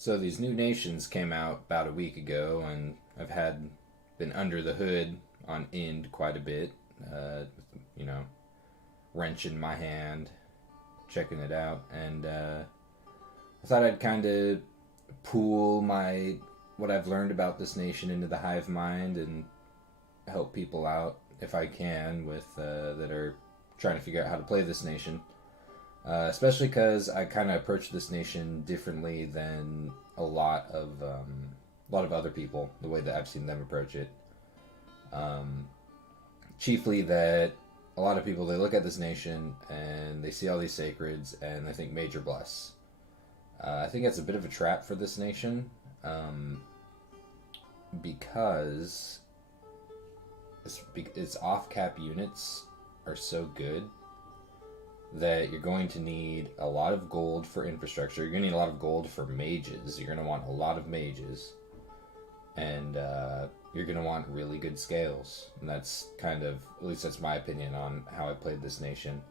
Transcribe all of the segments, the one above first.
So these new nations came out about a week ago, and I've been under the hood on Ind quite a bit. You know, wrench in my hand, checking it out, and I thought I'd kind of pool my what I've learned about this nation into the hive mind and help people out if I can with that are trying to figure out how to play this nation. Especially because I kind of approach this nation differently than a lot of other people. The way that I've seen them approach it, chiefly that a lot of people they look at this nation and they see all these sacreds and they think major bless. I think it's a bit of a trap for this nation because its off-cap units are so good that you're going to need a lot of gold for infrastructure. You're going to need a lot of gold for mages. You're going to want a lot of mages. And you're going to want really good scales. And that's kind of, at least that's my opinion on how I played this nation.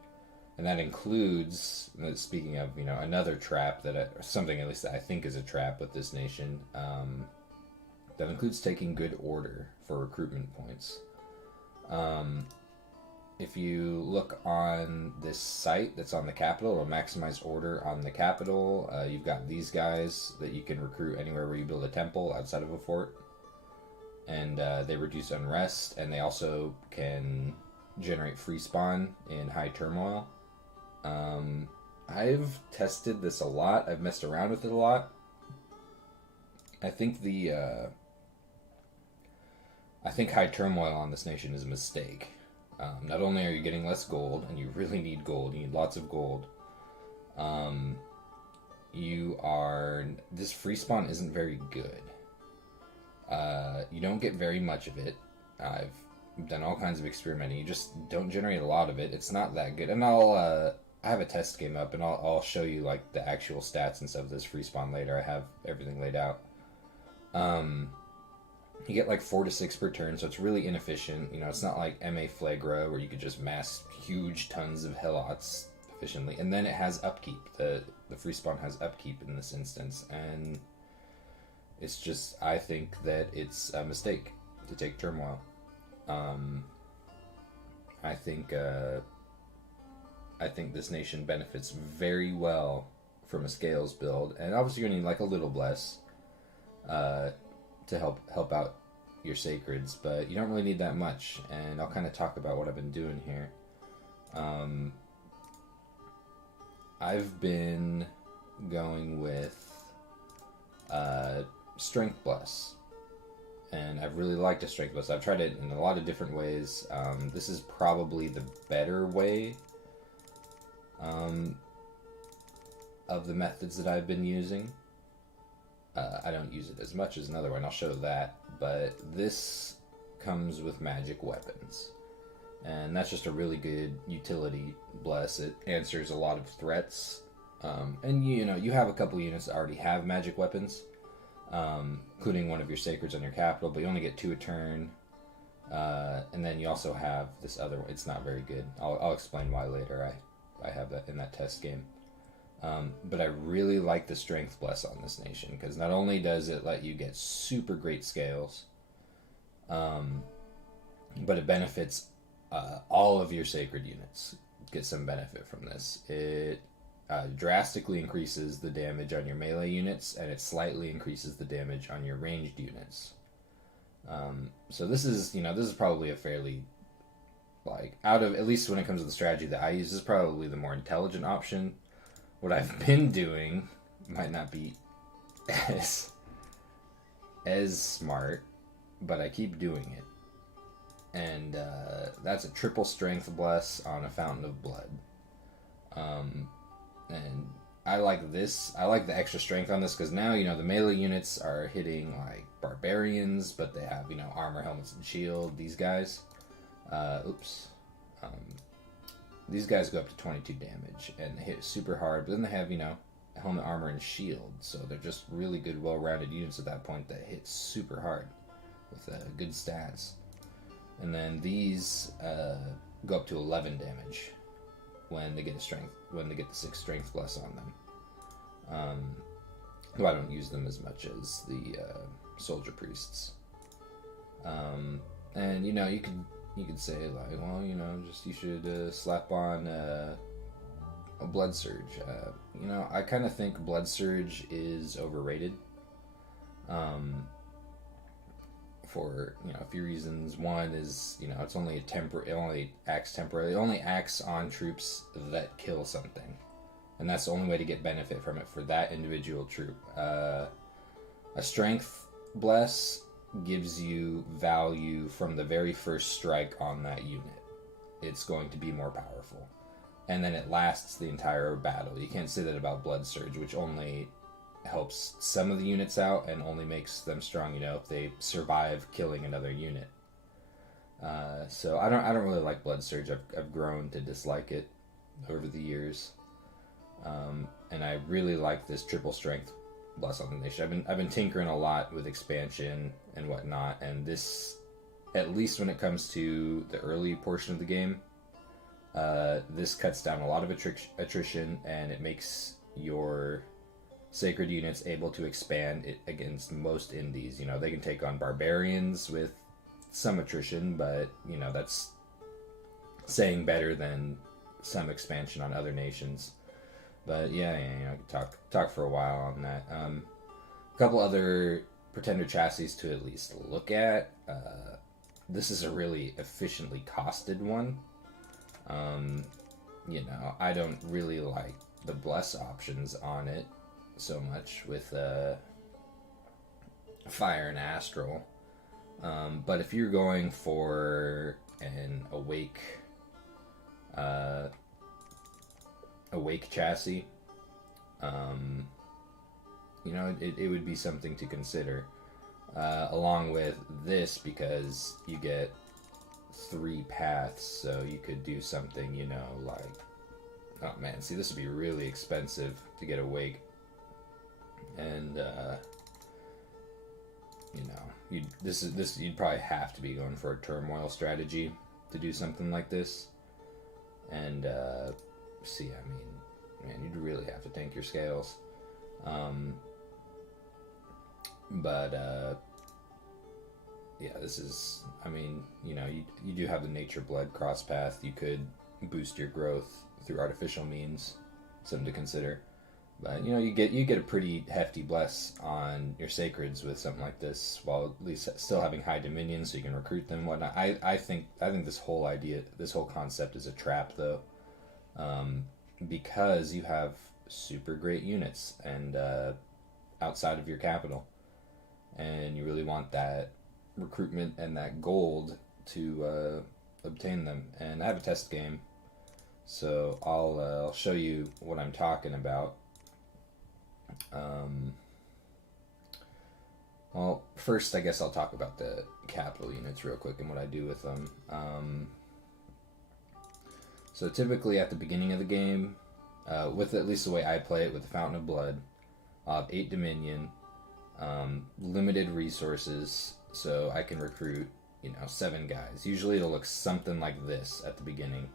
And that includes, speaking of, another trap something at least that I think is a trap with this nation, that includes taking good order for recruitment points. If you look on this site that's on the capital, it'll maximize order on the capital. You've got these guys that you can recruit anywhere where you build a temple outside of a fort. And they reduce unrest, and they also can generate free spawn in high turmoil. I've tested this a lot. I've messed around with it a lot. I think I think high turmoil on this nation is a mistake. Not only are you getting less gold, and you really need gold, you need lots of gold. This free spawn isn't very good. You don't get very much of it. I've done all kinds of experimenting. You just don't generate a lot of it. It's not that good. And I have a test game up, and I'll show you like the actual stats and stuff of this free spawn later. I have everything laid out. You get like 4 to 6 per turn, so it's really inefficient. It's not like MA Flagra where you could just mass huge tons of Helots efficiently. And then it has upkeep. The free spawn has upkeep in this instance, and it's just, I think that it's a mistake to take turmoil. I think this nation benefits very well from a scales build, and obviously you're gonna need like a little bless to help out your sacreds, but you don't really need that much. And I'll kind of talk about what I've been doing here. I've been going with Strength Bless, and I've really liked a Strength Bless. I've tried it in a lot of different ways. This is probably the better way of the methods that I've been using. I don't use it as much as another one, I'll show that, but this comes with magic weapons, and that's just a really good utility bless. It answers a lot of threats, and you have a couple units that already have magic weapons, including one of your sacreds on your capital, but you only get 2 a turn, and then you also have this other one. It's not very good. I'll explain why later. I have that in that test game. But I really like the Strength Bless on this nation, because not only does it let you get super great scales, but it benefits all of your sacred units. Get some benefit from this. It drastically increases the damage on your melee units, and it slightly increases the damage on your ranged units. So this is probably a fairly, out of, at least when it comes to the strategy that I use, this is probably the more intelligent option. What I've been doing might not be as smart, but I keep doing it. And that's a triple strength bless on a Fountain of Blood. And I like this. I like the extra strength on this, because now, the melee units are hitting like barbarians, but they have, armor, helmets, and shield. These guys, these guys go up to 22 damage, and they hit super hard, but then they have, helmet, armor, and shield, so they're just really good, well-rounded units at that point that hit super hard with good stats. And then these go up to 11 damage when they get the 6 strength bless on them. though I don't use them as much as the soldier priests. And you could say like, well, just you should slap on a blood surge. I kind of think blood surge is overrated. For a few reasons. One is it's only it only acts temporarily. It only acts on troops that kill something, and that's the only way to get benefit from it for that individual troop. A strength bless gives you value from the very first strike on that unit. It's going to be more powerful, and then it lasts the entire battle. You can't say that about blood surge, which only helps some of the units out and only makes them strong, if they survive killing another unit. So I don't really like blood surge. I've grown to dislike it over the years, and I really like this triple strength bless on the nation. I've been tinkering a lot with expansion and whatnot, and this, at least when it comes to the early portion of the game, this cuts down a lot of attrition, and it makes your sacred units able to expand it against most indies. They can take on barbarians with some attrition, but that's saying better than some expansion on other nations. But yeah, I could talk for a while on that. A couple other pretender chassis to at least look at. This is a really efficiently costed one. I don't really like the bless options on it so much with fire and astral, but if you're going for an awake chassis, it would be something to consider, along with this, because you get 3 paths, so you could do something like, oh man, see, this would be really expensive to get awake. And you'd probably have to be going for a turmoil strategy to do something like this. And you'd really have to tank your scales. This is, you do have the nature blood cross path. You could boost your growth through artificial means, something to consider. But you get a pretty hefty bless on your sacreds with something like this, while at least still having high dominion, so you can recruit them and whatnot. I think this whole concept is a trap, though, because you have super great units and outside of your capital, and you really want that recruitment and that gold to obtain them. And I have a test game, so I'll show you what I'm talking about. Well, first, I guess I'll talk about the capital units real quick and what I do with them. So typically at the beginning of the game, with at least the way I play it, with the Fountain of Blood, I'll have 8 dominion, limited resources, so I can recruit, 7 guys. Usually it'll look something like this at the beginning,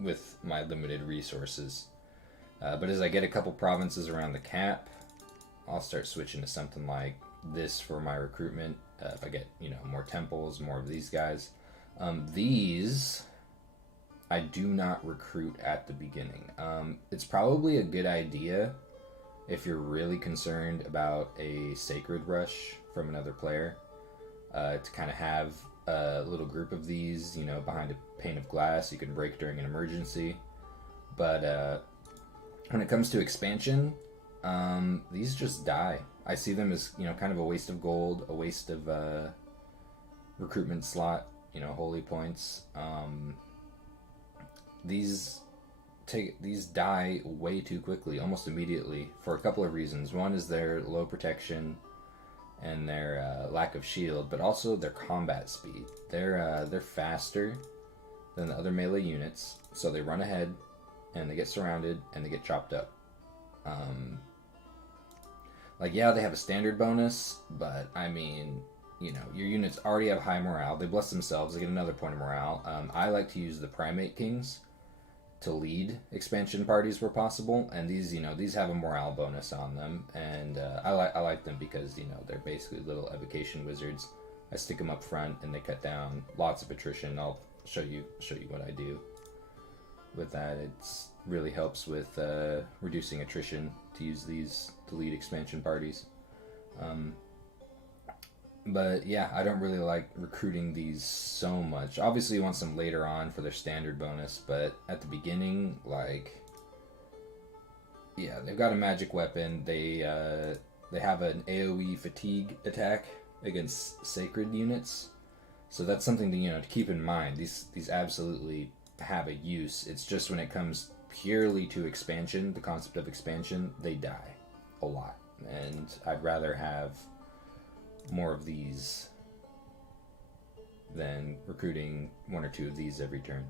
with my limited resources. But as I get a couple provinces around the cap, I'll start switching to something like this for my recruitment. If I get, more temples, more of these guys. These, I do not recruit at the beginning. It's probably a good idea if you're really concerned about a sacred rush from another player, to kind of have a little group of these, behind a pane of glass you can break during an emergency. But when it comes to expansion, these just die. I see them as, kind of a waste of gold, a waste of recruitment slot, holy points. These die way too quickly, almost immediately, for a couple of reasons. One is their low protection and their lack of shield, but also their combat speed. They're faster than the other melee units, so they run ahead and they get surrounded and they get chopped up. They have a standard bonus, but your units already have high morale. They bless themselves, they get another point of morale. I like to use the Primate Kings, to lead expansion parties where possible, and these, these have a morale bonus on them, and I like them because, they're basically little evocation wizards. I stick them up front, and they cut down lots of attrition. I'll show you what I do with that. It's really helps with reducing attrition to use these to lead expansion parties. But yeah, I don't really like recruiting these so much. Obviously you want some later on for their standard bonus, but at the beginning, yeah, they've got a magic weapon. They have an AoE fatigue attack against sacred units. So that's something to, to keep in mind. These absolutely have a use. It's just when it comes purely to expansion, the concept of expansion, they die a lot. And I'd rather have more of these than recruiting one or two of these every turn.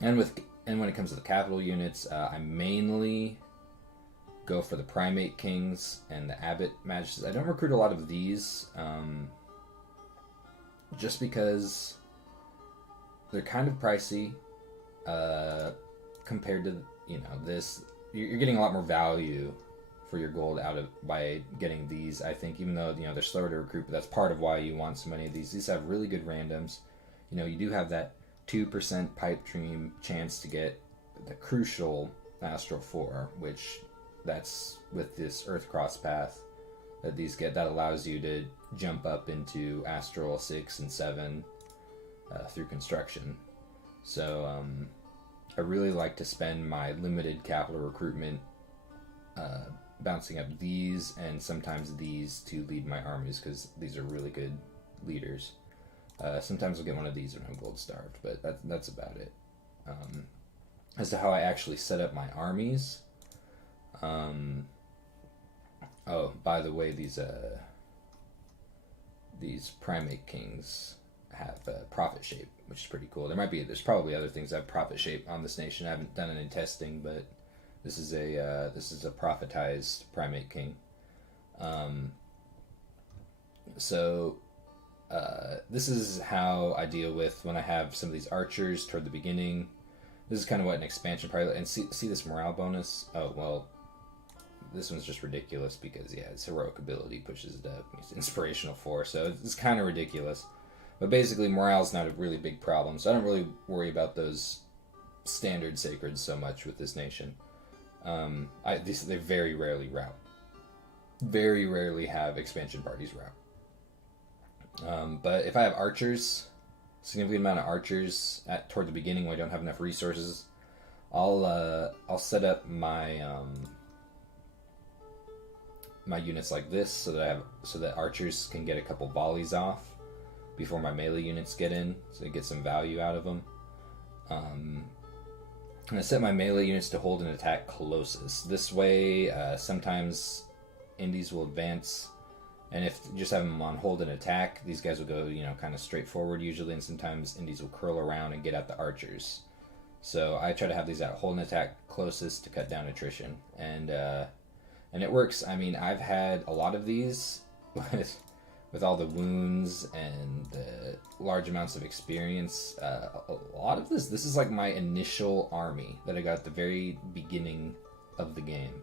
And when it comes to the capital units, I mainly go for the Primate Kings and the Abbot Magistes. I don't recruit a lot of these, just because they're kind of pricey compared to, this. You're getting a lot more value for your gold out of by getting these, I think, even though they're slower to recruit, but that's part of why you want so many of these. These have really good randoms. You do have that 2% pipe dream chance to get the crucial Astral 4, which that's with this Earth Cross path that these get. That allows you to jump up into Astral 6 and 7 through construction. So I really like to spend my limited capital recruitment bouncing up these and sometimes these to lead my armies, because these are really good leaders. Sometimes I'll get one of these when I'm gold starved, but that's about it. As to how I actually set up my armies, oh, by the way, these Primate Kings have Prophet Shape, which is pretty cool. There's probably other things that have Prophet Shape on this nation. I haven't done any testing, but this is a prophetized Primate King. This is how I deal with when I have some of these archers toward the beginning. This is kind of what an expansion party. And see this morale bonus? Oh, well, this one's just ridiculous because, yeah, its heroic ability pushes it up. It's inspirational 4, so it's kind of ridiculous. But basically, morale's not a really big problem, so I don't really worry about those standard sacreds so much with this nation. They very rarely route. Very rarely have expansion parties route. But if I have archers, significant amount of archers toward the beginning when I don't have enough resources, I'll set up my my units like this so that archers can get a couple volleys off before my melee units get in, so I get some value out of them. And I set my melee units to hold an attack closest. This way, sometimes indies will advance, and if you just have them on hold and attack, these guys will go, kind of straight forward usually, and sometimes indies will curl around and get at the archers. So I try to have these at hold and attack closest to cut down attrition, and it works. I mean, I've had a lot of these with all the wounds and the large amounts of experience. A lot of this is like my initial army that I got at the very beginning of the game.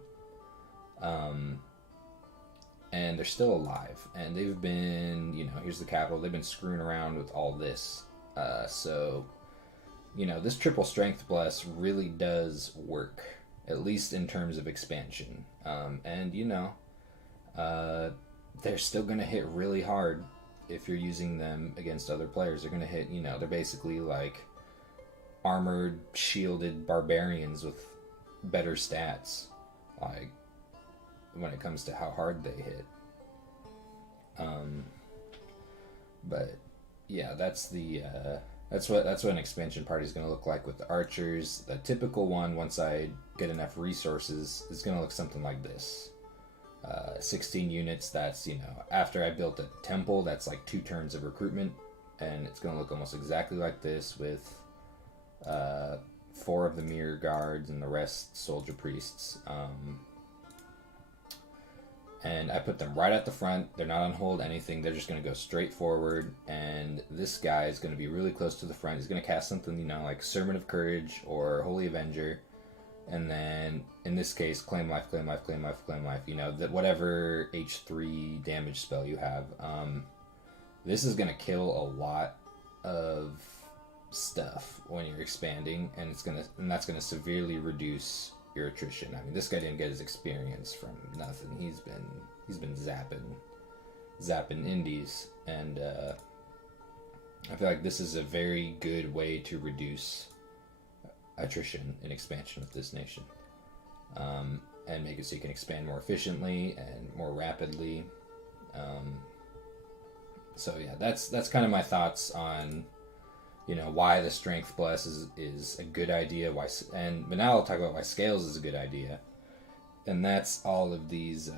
And they're still alive. And they've been, here's the capital, they've been screwing around with all this. So, this triple strength bless really does work, at least in terms of expansion. They're still going to hit really hard if you're using them against other players. They're going to hit, they're basically like armored, shielded barbarians with better stats, like, when it comes to how hard they hit. But yeah, that's what an expansion party is going to look like with the archers. The typical one, once I get enough resources, is going to look something like this. 16 units, that's, after I built a temple, that's like 2 turns of recruitment, and it's going to look almost exactly like this with 4 of the mirror guards and the rest soldier priests. and I put them right at the front. They're not on hold, anything. They're just going to go straight forward, and this guy is going to be really close to the front. He's going to cast something, you know, like Sermon of Courage or Holy Avenger, and then, in this case, Claim Life, Claim Life, Claim Life, Claim Life, you know, that whatever H3 damage spell you have. This is going to kill a lot of stuff when you're expanding, and that's going to severely reduce your attrition. I mean, this guy didn't get his experience from nothing. He's been zapping indies, and I feel like this is a very good way to reduce attrition in expansion with this nation, and make it so you can expand more efficiently and more rapidly. So yeah, that's kind of my thoughts on, you know, why the Strength Plus is a good idea, but now I'll talk about why Scales is a good idea, and that's all of these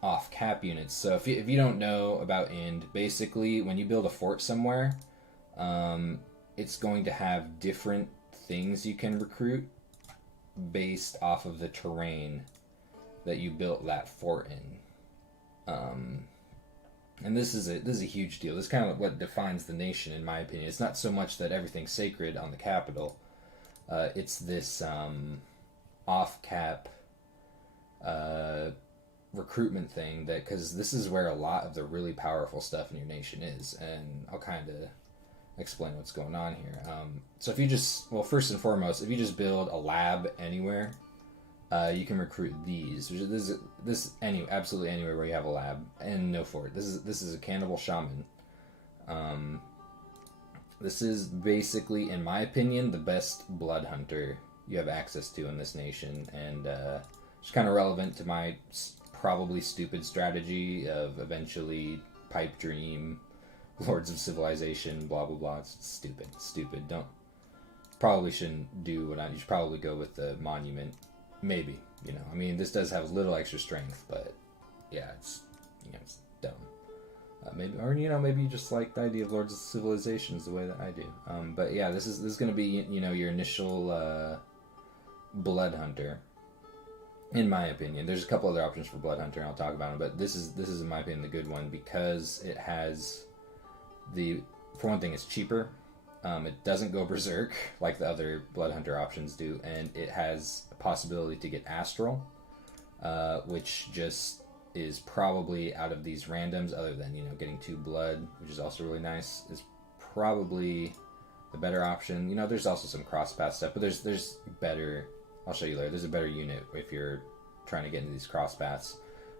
off-cap units. So if you don't know about Ind, basically when you build a fort somewhere, it's going to have different things you can recruit based off of the terrain that you built that fort in. And this is a huge deal. This is kind of what defines the nation, in my opinion. It's not so much that everything's sacred on the capital. It's this off-cap recruitment thing, that because this is where a lot of the really powerful stuff in your nation is, and I'll kind of explain what's going on here. So if you first and foremost, if you just build a lab anywhere, you can recruit these. Absolutely anywhere where you have a lab and no fort. This is a Cannibal Shaman. This is basically, in my opinion, the best blood hunter you have access to in this nation, and it's kind of relevant to my probably stupid strategy of eventually Pipe Dream, Lords of Civilization, blah blah blah. It's stupid. Probably shouldn't do what you should probably go with the Monument. Maybe, you know, I mean, this does have a little extra strength, but yeah, it's dumb. Maybe you just like the idea of Lords of Civilizations the way that I do. But yeah, this is going to be, you know, your initial blood hunter, in my opinion. There's a couple other options for blood hunter, and I'll talk about them, but this is in my opinion the good one, because it has for one thing, it's cheaper. It doesn't go berserk like the other blood hunter options do, and it has a possibility to get astral, which just is probably, out of these randoms, other than, you know, getting 2 blood, which is also really nice, is probably the better option. You know, there's also some crosspath stuff, but there's better. I'll show you later. There's a better unit if you're trying to get into these crosspaths.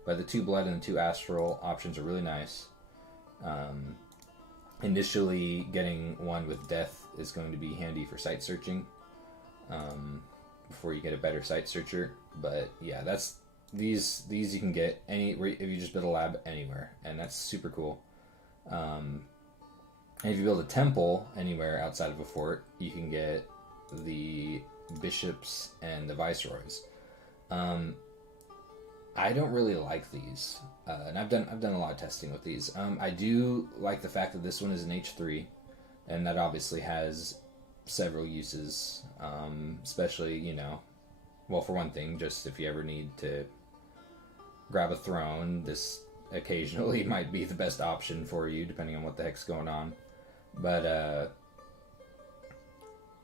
But the 2 blood and the 2 astral options are really nice. Initially, getting one with death is going to be handy for site searching, before you get a better site searcher. But yeah, that's these you can get if you just build a lab anywhere, and that's super cool. And if you build a temple anywhere outside of a fort, you can get the bishops and the viceroys. I don't really like these, and I've done a lot of testing with these. I do like the fact that this one is an H3, and that obviously has several uses, especially, you know, well, for one thing, just if you ever need to grab a throne, this occasionally might be the best option for you, depending on what the heck's going on. But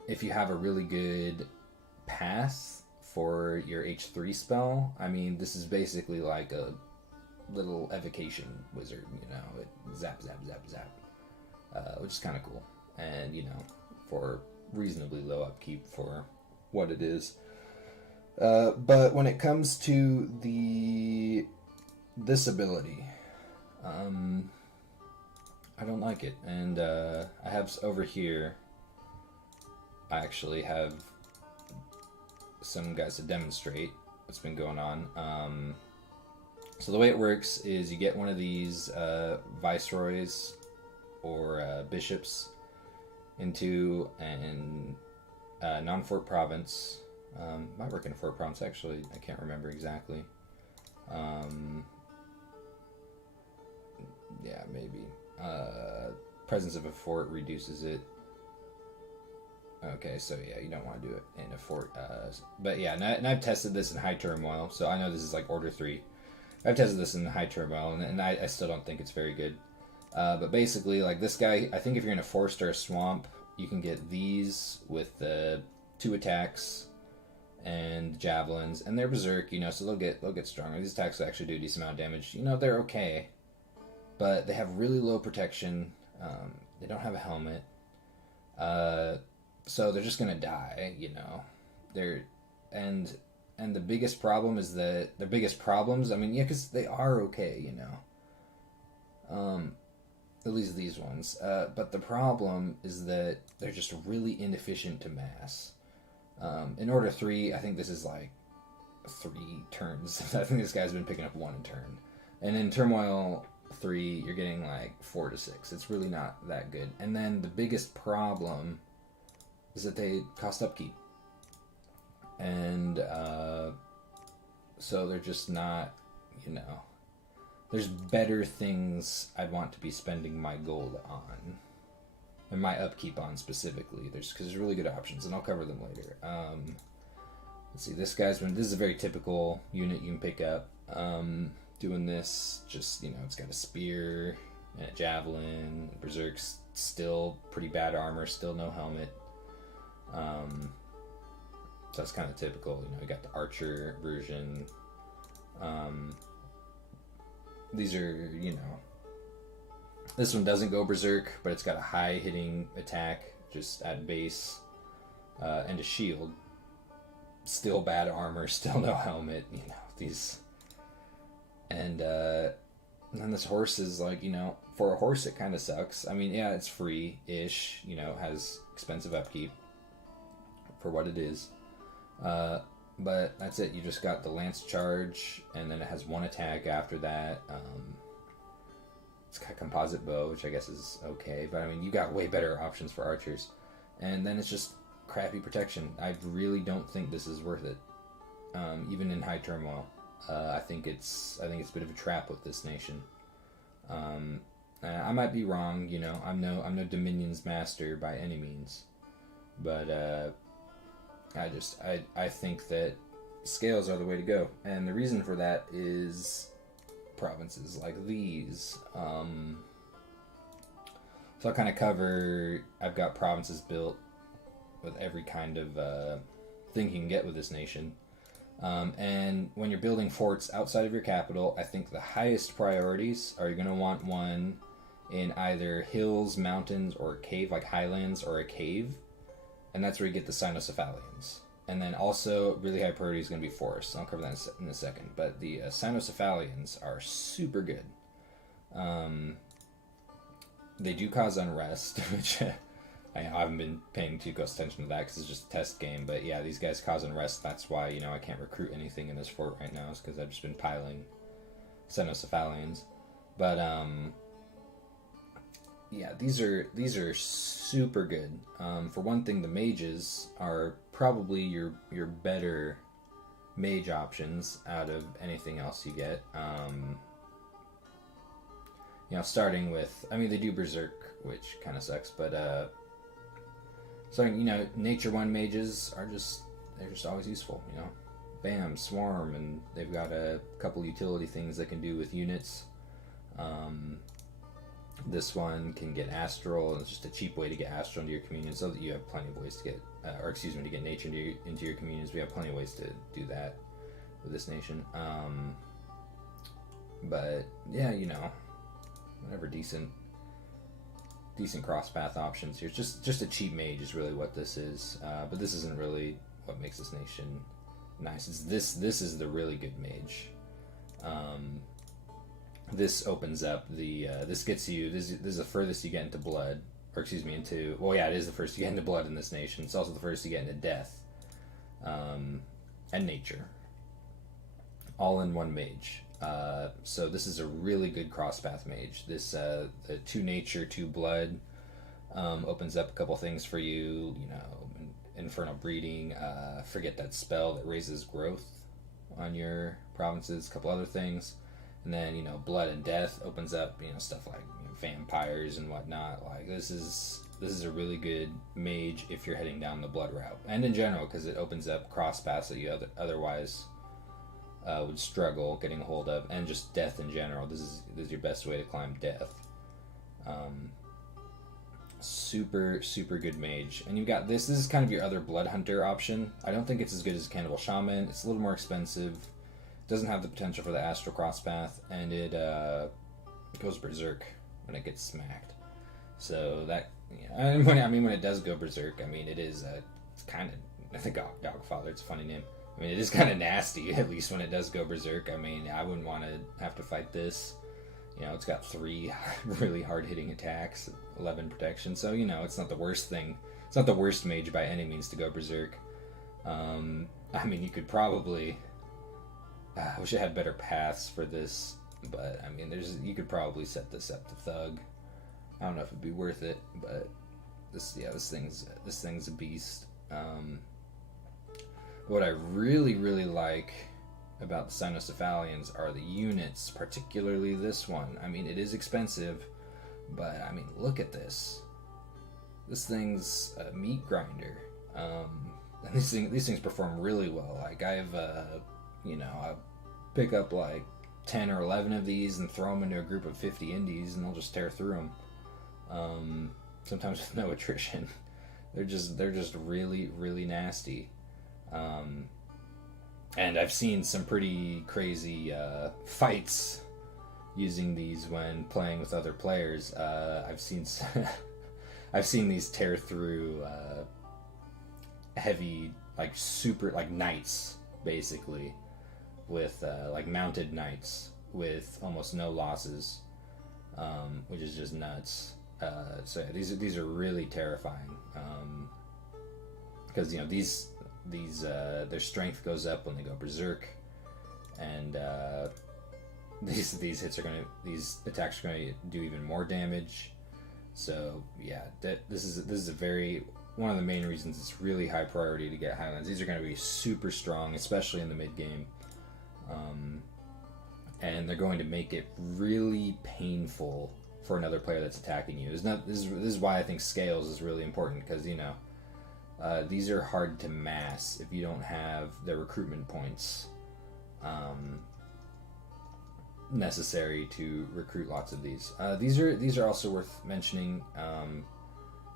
if you have a really good path for your H3 spell, I mean, this is basically like a little evocation wizard, you know, it zap, zap, zap, zap, which is kind of cool, and, you know, for reasonably low upkeep for what it is. But when it comes to this ability, I don't like it, and I have over here, I actually have some guys to demonstrate what's been going on. So the way it works is you get one of these viceroys or bishops into a non-fort province. Might work in a fort province, actually. I can't remember exactly. Yeah, maybe. Presence of a fort reduces it. Okay, so yeah, you don't want to do it in a fort. But yeah, and I've tested this in High Turmoil, so I know this is like Order 3. I've tested this in high turmoil, and I still don't think it's very good. But basically, like this guy, I think if you're in a forest or a swamp, you can get these with the 2 attacks and javelins, and they're berserk, so they'll get stronger. These attacks will actually do a decent amount of damage. They're okay, but they have really low protection. They don't have a helmet, so they're just gonna die. They're and the biggest problem is that their biggest problems. I mean, yeah, because they are okay. At least these ones. But the problem is that they're just really inefficient to mass. In Order 3, I think this is like 3 turns. I think this guy's been picking up 1 a turn. And in Turmoil 3, you're getting like 4 to 6. It's really not that good. And then the biggest problem is that they cost upkeep. And so they're just not, there's better things I'd want to be spending my gold on. And my upkeep on specifically. Because there's really good options, and I'll cover them later. Let's see, this is a very typical unit you can pick up. Doing this, just, it's got a spear and a javelin. Berserk's still pretty bad armor, still no helmet. So that's kind of typical. We got the archer version. These are, this one doesn't go berserk, but it's got a high hitting attack just at base, and a shield. Still bad armor, still no helmet, these. And then this horse is like, for a horse it kind of sucks. I mean, yeah, it's free-ish, has expensive upkeep for what it is. But that's it. You just got the lance charge, and then it has 1 attack after that. It's got a composite bow, which I guess is okay, but I mean, you got way better options for archers. And then it's just crappy protection. I really don't think this is worth it, even in high turmoil. I think it's a bit of a trap with this nation. I might be wrong. I'm no Dominions master by any means, but I think that scales are the way to go, and the reason for that is provinces like these. So I'll kind of cover. I've got provinces built with every kind of thing you can get with this nation. And when you're building forts outside of your capital, I think the highest priorities are you're going to want one in either hills, mountains, or a cave, like highlands or a cave. And that's where you get the Cynocephalians. And then also, really high priority is going to be forests. I'll cover that in a second. But the Cynocephalians are super good. They do cause unrest, which I haven't been paying too close attention to that because it's just a test game. But yeah, these guys cause unrest. That's why, I can't recruit anything in this fort right now, is because I've just been piling Cynocephalians. But yeah, these are super good. For one thing, the mages are probably your better mage options out of anything else you get. Starting with, they do berserk, which kind of sucks, but nature 1 mages are they're just always useful. Bam, swarm, and they've got a couple utility things they can do with units. This one can get astral, and it's just a cheap way to get astral into your communion, so that you have plenty of ways to get, to get nature into your communions. We have plenty of ways to do that with this nation. But yeah, whatever decent cross path options here. Just a cheap mage is really what this is. But this isn't really what makes this nation nice. This is the really good mage. This opens up the this gets you, this is the furthest you get into blood, or it is the first you get into blood in this nation. It's also the first you get into death, and nature, all in one mage. So this is a really good crosspath mage. This the 2 nature, 2 blood opens up a couple things for you. Infernal breeding. Forget that spell that raises growth on your provinces. A couple other things. And then, blood and death opens up, stuff like vampires and whatnot. Like, this is a really good mage if you're heading down the blood route. And in general, because it opens up cross paths that you otherwise would struggle getting a hold of, and just death in general. This is your best way to climb death. Super good mage. And you've got this. This is kind of your other blood hunter option. I don't think it's as good as Cannibal Shaman. It's a little more expensive. Doesn't have the potential for the astral crosspath, and it goes berserk when it gets smacked. So that, when it does go berserk, it's kind of, I think Dogfather, it's a funny name. It is kind of nasty, at least when it does go berserk. I wouldn't want to have to fight this. It's got 3 really hard-hitting attacks, 11 protection, so, it's not the worst thing. It's not the worst mage by any means to go berserk. You could probably... I wish I had better paths for this, but, you could probably set this up to Thug. I don't know if it'd be worth it, but this thing's a beast. What I really like about the Cynocephalians are the units, particularly this one. It is expensive, but look at this. This thing's a meat grinder. And these things perform really well. Like, I pick up like 10 or 11 of these and throw them into a group of 50 indies, and they'll just tear through them. Sometimes with no attrition. They're just really nasty. And I've seen some pretty crazy fights using these when playing with other players. I've seen these tear through heavy, super knights, basically, with mounted knights with almost no losses, which is just nuts. So these are really terrifying, because these their strength goes up when they go berserk, and these attacks are going to do even more damage. So yeah, this is a very, one of the main reasons it's really high priority to get Highlands. These are going to be super strong, especially in the mid game, and they're going to make it really painful for another player that's attacking you. This is why I think scales is really important, because these are hard to mass if you don't have the recruitment points necessary to recruit lots of these. These are also worth mentioning.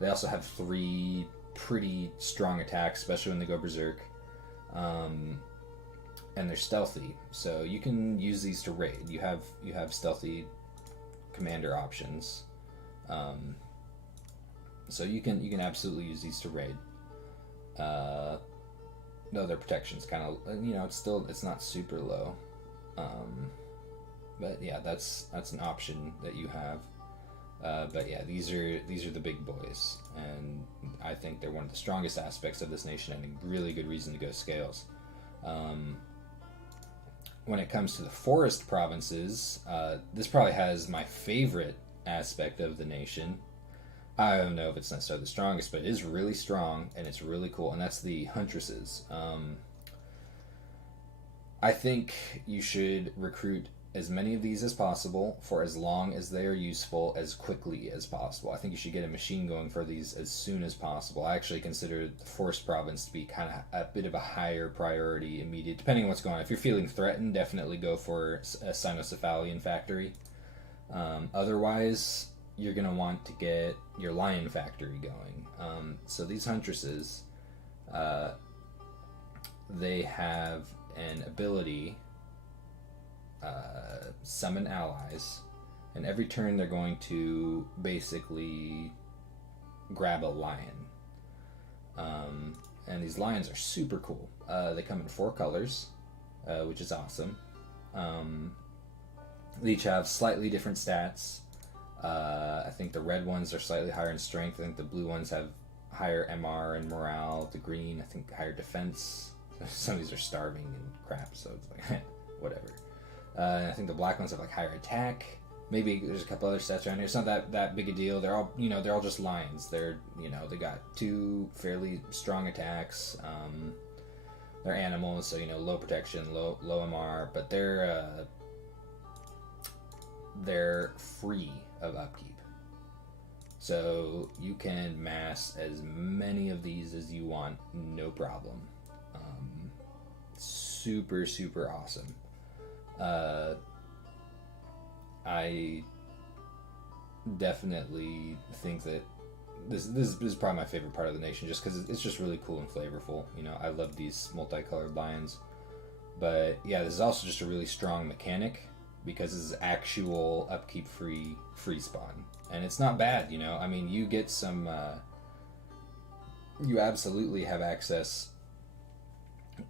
They also have 3 pretty strong attacks, especially when they go berserk, and they're stealthy, so you can use these to raid. You have stealthy commander options, so you can absolutely use these to raid. No, their protection's kind of, it's not super low, but yeah, that's an option that you have. But yeah, these are the big boys, and I think they're one of the strongest aspects of this nation, and a really good reason to go scales. When it comes to the forest provinces, this probably has my favorite aspect of the nation. I don't know if it's necessarily the strongest, but it is really strong, and it's really cool, and that's the Huntresses. I think you should recruit as many of these as possible for as long as they are useful, as quickly as possible. I think you should get a machine going for these as soon as possible. I actually consider the forest province to be kind of a bit of a higher priority immediate, depending on what's going on. If you're feeling threatened, definitely go for a Cynocephalian factory. Otherwise, you're going to want to get your lion factory going. So these Huntresses, they have an ability, summon allies, and every turn they're going to basically grab a lion. And these lions are super cool. They come in 4 colors, which is awesome. They each have slightly different stats. I think the red ones are slightly higher in strength. I think the blue ones have higher MR and morale. The green, I think, higher defense. Some of these are starving and crap, so it's like, whatever. I think the black ones have higher attack. Maybe there's a couple other stats around here. It's not that big a deal. They're all just lions. They're, they got 2 fairly strong attacks. They're animals, so low protection, low MR, but they're free of upkeep. So you can mass as many of these as you want, no problem. Super awesome. Uh, I definitely think that this is probably my favorite part of the nation, just because it's just really cool and flavorful. You know, I love these multicolored lions. But yeah, this is also just a really strong mechanic because this is actual upkeep free spawn, and it's not bad. You know, I mean, you get some. You absolutely have access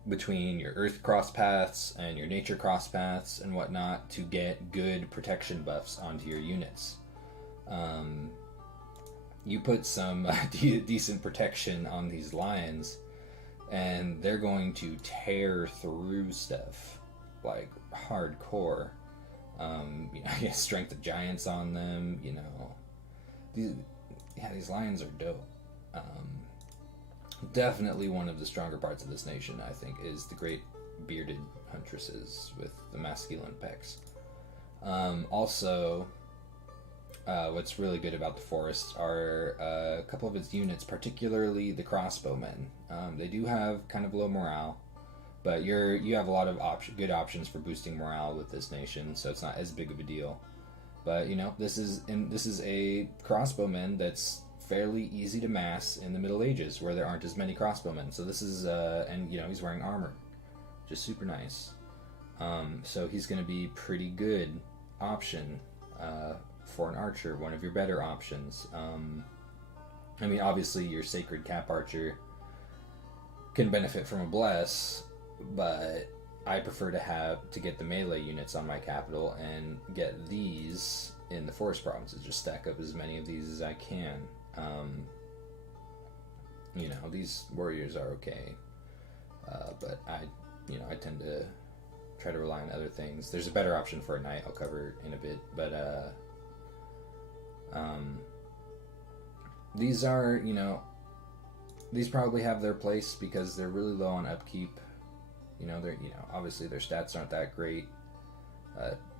between your earth cross paths and your nature cross paths and whatnot to get good protection buffs onto your units. You put some decent protection on these lions, and they're going to tear through stuff like hardcore. You know, you have strength of giants on them. You know, these lions are dope. Definitely one of the stronger parts of this nation, I think, is the great bearded huntresses with the masculine pecs. Also, what's really good about the forest are a couple of its units, particularly the crossbowmen. They do have kind of low morale, but you have a lot of good options for boosting morale with this nation, so it's not as big of a deal. But you know, this is a crossbowman that's fairly easy to mass in the Middle Ages, where there aren't as many crossbowmen. So this is and you know, he's wearing armor, just super nice. So he's going to be pretty good option for an archer, one of your better options. I mean, obviously your sacred cap archer can benefit from a bless, but I prefer to get the melee units on my capital and get these in the forest provinces. Just stack up as many of these as I can. You know, these warriors are okay, but I tend to try to rely on other things. There's a better option for a knight I'll cover in a bit, but these are, you know, these probably have their place because they're really low on upkeep. You know, obviously their stats aren't that great.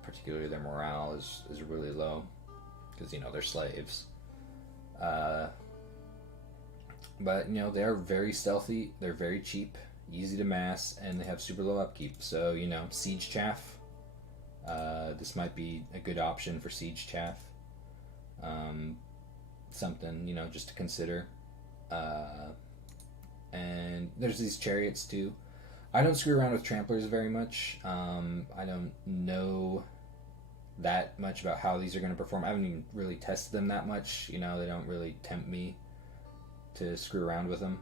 Particularly their morale is really low because, you know, they're slaves. But you know, they are very stealthy. They're very cheap, easy to mass, and they have super low upkeep. So you know, siege chaff. This might be a good option for siege chaff. Something, you know, just to consider. And there's these chariots too. I don't screw around with tramplers very much. I don't know that much about how these are going to perform. I haven't even really tested them that much. You know, they don't really tempt me to screw around with them.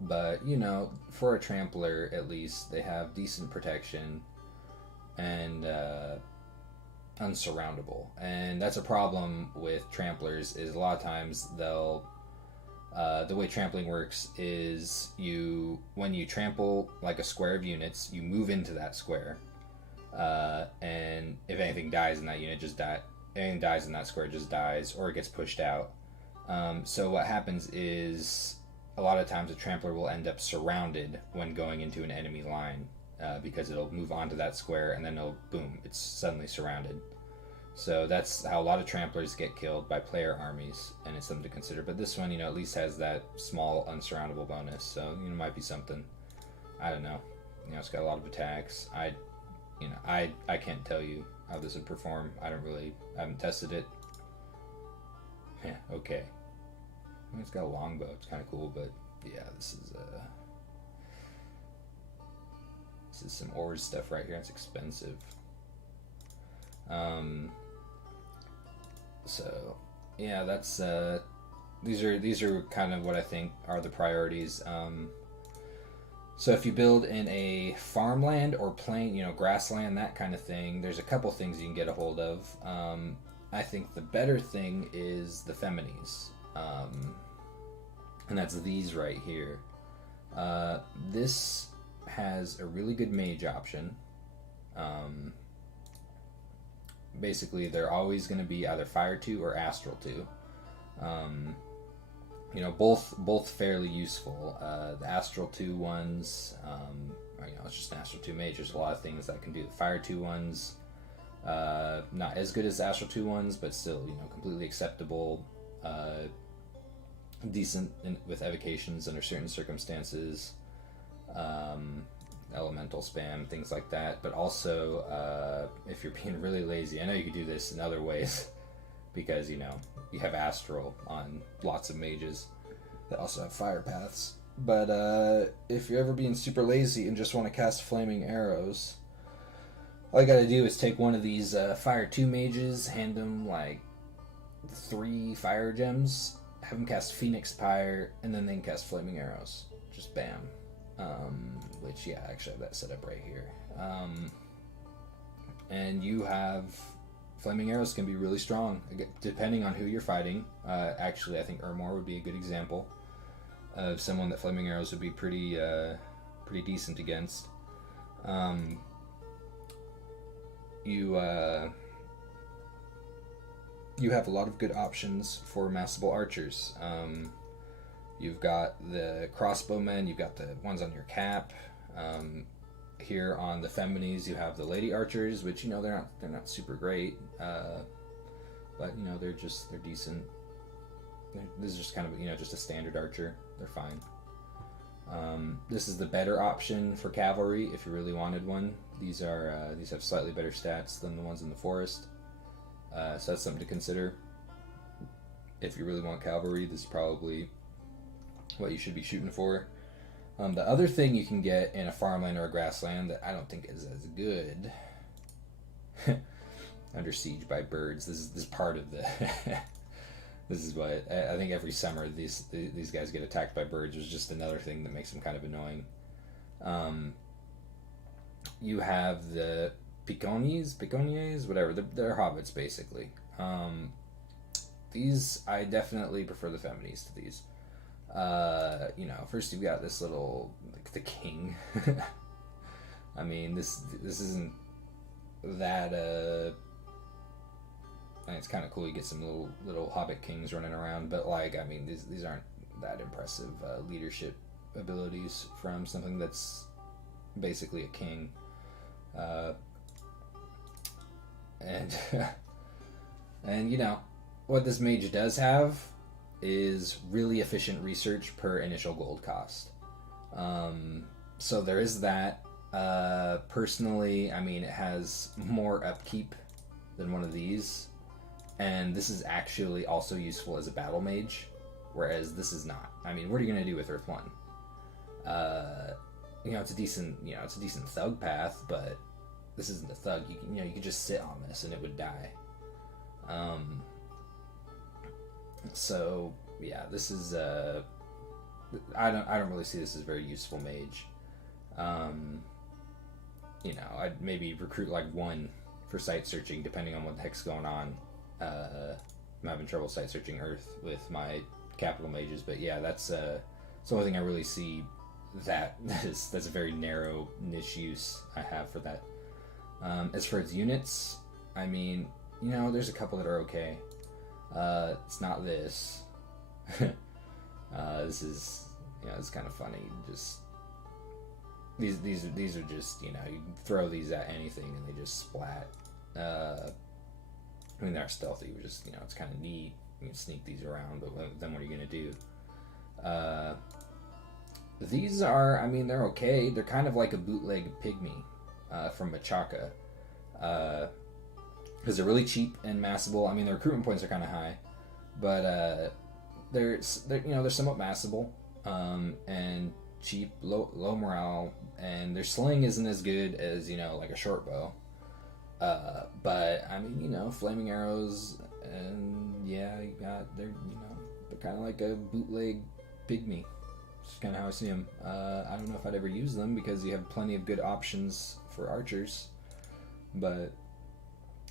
But, you know, for a trampler, at least, they have decent protection and unsurroundable. And that's a problem with tramplers, is a lot of times they'll... the way trampling works is when you trample like a square of units, you move into that square. And if anything dies in that unit, anything dies in that square just dies, or it gets pushed out. So what happens is a lot of times a trampler will end up surrounded when going into an enemy line, because it'll move onto that square and then it's suddenly surrounded. So that's how a lot of tramplers get killed by player armies, and it's something to consider. But this one, you know, at least has that small unsurroundable bonus, so you know, might be something. I don't know. You know, it's got a lot of attacks. I can't tell you how this would perform. I haven't tested it. Yeah, okay. I mean, it's got a longbow. It's kind of cool, but yeah, this is some ores stuff right here. It's expensive. So yeah, that's these are kind of what I think are the priorities. So if you build in a farmland or plain, you know, grassland, that kind of thing, there's a couple things you can get a hold of. I think the better thing is the Feminies, and that's these right here. This has a really good mage option. Basically, they're always going to be either Fire 2 or Astral 2. You know, both fairly useful. The Astral 2 ones, you know, it's just an Astral 2 mage. There's a lot of things that can do. The Fire 2 ones, not as good as the Astral 2 ones, but still, you know, completely acceptable. Decent with evocations under certain circumstances. elemental spam, things like that. But also, if you're being really lazy, I know you could do this in other ways because, you know, you have Astral on lots of mages that also have fire paths. But if you're ever being super lazy and just want to cast Flaming Arrows, all you gotta do is take one of these Fire 2 mages, hand them like 3 fire gems, have them cast Phoenix Pyre, and then they can cast Flaming Arrows. Just bam. Which, yeah, I actually have that set up right here. And you have... Flaming Arrows can be really strong, depending on who you're fighting. Actually, I think Urmor would be a good example of someone that Flaming Arrows would be pretty decent against. You have a lot of good options for massable archers. You've got the crossbowmen, you've got the ones on your cap. Here on the Feminies, you have the lady archers, which, you know, they're not super great, but, you know, they're decent. This is just kind of, you know, just a standard archer. They're fine. This is the better option for cavalry if you really wanted one. These have slightly better stats than the ones in the forest, so that's something to consider. If you really want cavalry, this is probably what you should be shooting for. The other thing you can get in a farmland or a grassland that I don't think is as good, Under Siege by Birds. This is part of the. This is what I think every summer these guys get attacked by birds. Is just another thing that makes them kind of annoying. You have the Piconniers, whatever. They're hobbits basically. These I definitely prefer the Feminies to these. You know, first you've got this little, like, the king. I mean, this isn't that, I mean, it's kind of cool. You get some little hobbit kings running around, but, like, I mean, these aren't that impressive leadership abilities from something that's basically a king. And and you know what this mage does have is really efficient research per initial gold cost. So there is that. Personally, I mean, it has more upkeep than one of these, and this is actually also useful as a battle mage, whereas this is not. I mean, what are you going to do with Earth 1? You know, it's a decent thug path, but this isn't a thug. You could just sit on this and it would die. So yeah, this is I don't really see this as a very useful mage. You know, I'd maybe recruit like one for site searching, depending on what the heck's going on. I'm having trouble site searching Earth with my capital mages, but yeah, that's the only thing I really see that's a very narrow niche use I have for that. As for its units, I mean, you know, there's a couple that are okay. It's not this. This is, you know, it's kind of funny. Just these are just, you know, you throw these at anything and they just splat. I mean, they're stealthy, which is, you know, it's kind of neat. You can sneak these around, but then what are you gonna do? These are, I mean, they're okay. They're kind of like a bootleg pygmy from Machaca. Because they're really cheap and massable. I mean, their recruitment points are kind of high, but they're you know, they're somewhat massable, and cheap, low morale, and their sling isn't as good as, you know, like a short bow. But I mean, you know, flaming arrows, and yeah, they're kind of like a bootleg pygmy. That's kind of how I see them. I don't know if I'd ever use them because you have plenty of good options for archers, but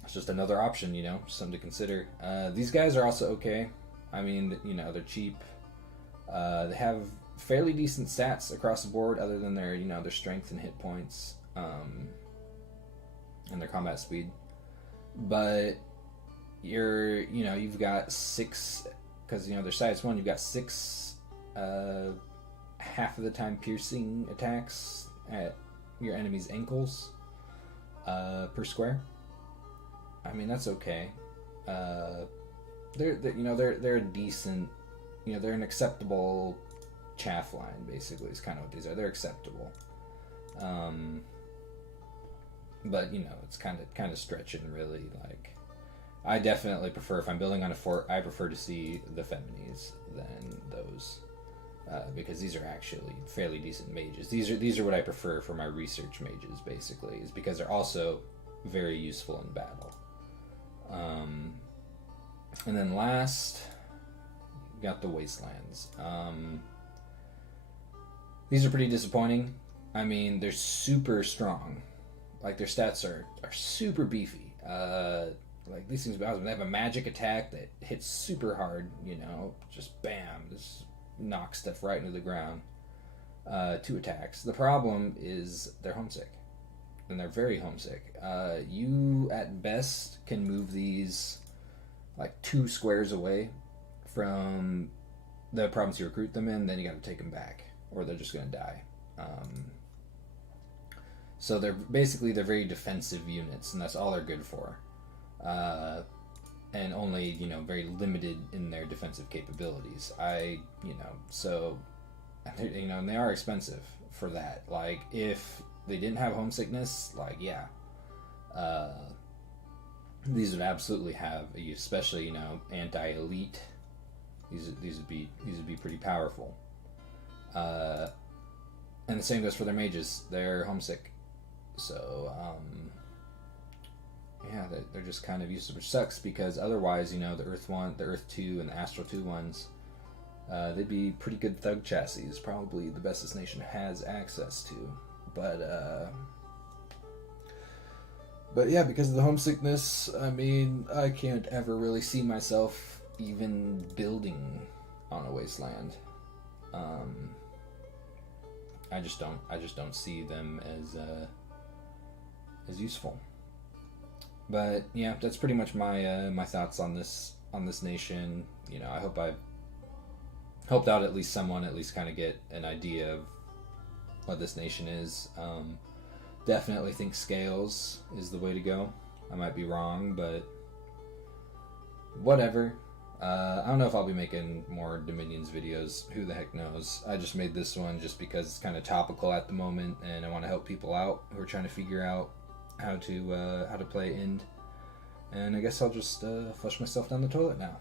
it's just another option, you know, something to consider. These guys are also okay. I mean, you know, they're cheap. They have fairly decent stats across the board, other than their, you know, their strength and hit points, and their combat speed. But you've got 6, because, you know, their size 1. You've got 6 half of the time piercing attacks at your enemy's ankles per square. I mean, that's okay. They're a decent, they're an acceptable chaff line, basically, is kind of what these are. They're acceptable. But it's kind of stretching, really. Like, I definitely prefer, if I'm building on a fort, I prefer to see the Feminies than those, because these are actually fairly decent mages. These are what I prefer for my research mages, basically, is because they're also very useful in battle. And then last, we got the Wastelands. These are pretty disappointing. I mean, they're super strong. Like, their stats are super beefy. Like, these things, they have a magic attack that hits super hard, just bam, just knocks stuff right into the ground. 2 attacks. The problem is they're homesick. And they're very homesick. You, at best, can move these like 2 squares away from the province you recruit them in, then you got to take them back, or they're just going to die. So they're very defensive units, and that's all they're good for. And only, very limited in their defensive capabilities. So, and they are expensive for that. Like, if they didn't have homesickness, like, yeah, these would absolutely have a use, especially, anti-elite. These would be pretty powerful. And the same goes for their mages. They're homesick. So, yeah, they're just kind of useless, which sucks, because otherwise, the Earth 1, the Earth 2, and the Astral 2 ones, they'd be pretty good thug chassis. Probably the best this nation has access to. But yeah, because of the homesickness, I mean, I can't ever really see myself even building on a wasteland. I just don't see them as useful. But yeah, that's pretty much my my thoughts on this nation. I hope I've helped out at least someone, at least kind of get an idea of what this nation is. Definitely think scales is the way to go. I might be wrong, but whatever. I don't know if I'll be making more Dominions videos. Who the heck knows? I just made this one just because it's kind of topical at the moment, and I want to help people out who are trying to figure out how to play Ind. And I guess I'll just flush myself down the toilet now.